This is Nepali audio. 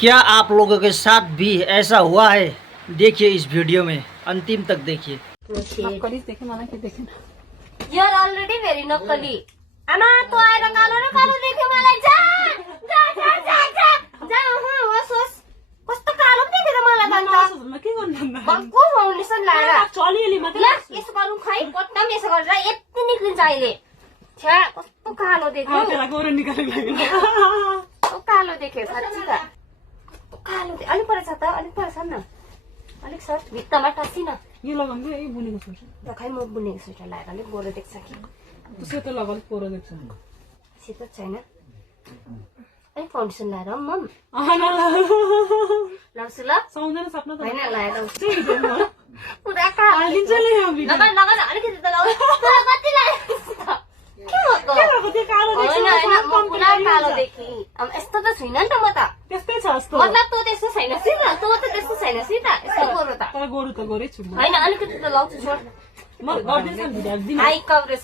क्या आप लोगों के साथ भी ऐसा हुआ है? देखिए इस वीडियो में, अंतिम तक देखिए। You're already very नक्कली। आमा तो आएर कालो न कालो देख्यो मलाई। जा जा जा जा जा जा होस् होस्। कस्तो कालो पो देख्यो त मलाई त अन्त। के गर्नु बक्को फाउन्डेसन लाएर चलिएली मात्रै ल यसो गरौँ खै कट्टम यसो गरेर यति निक्लिन्छ अहिले। छ्या कस्तो कालो देख्यो। त्यसलाई गोरो निकाल्नु लाग्यो कस्तो कालो देख्यो साच्चै त। कस्तो कालो अलिक पर छ त अलिक पर छ न। अलिक सर भित्तामा टाँसी न। यो लगाउनु यही बुनेको स्वेटर ल खै म बुनेको स्वेटर लगाएर अलिक गोरो देख्छ कि। सेतो लगाउ अलिक कोरो देख्छ सेतो छैन। अलिक फाउन्डेसन लगाएर मम लाउँछु ल। सुहाउँदैन सपना त होइन लगाएर आउँछु। पुरा कालो हालिन्छ नि यो भिडियो नगर नगर अलिकति त लगाऊ। तर कति लाग्यो के हो त? त्यो कालो देख्छ होइन होइन म पुरा कालो देखेँ। अब यस्तो त छुइनँ नि त म त। त्यस्तै छ जस्तो मतलब तँ त्यस्तो छैनस् नि त। तँ त त्यस्तो छैनस् नि त। यस्तो गोरो त तर गोरु त गोरै छु होइन अलिकति त लाउँछु छोड। म गर्दैछु नि भिडियो हाई कभरेज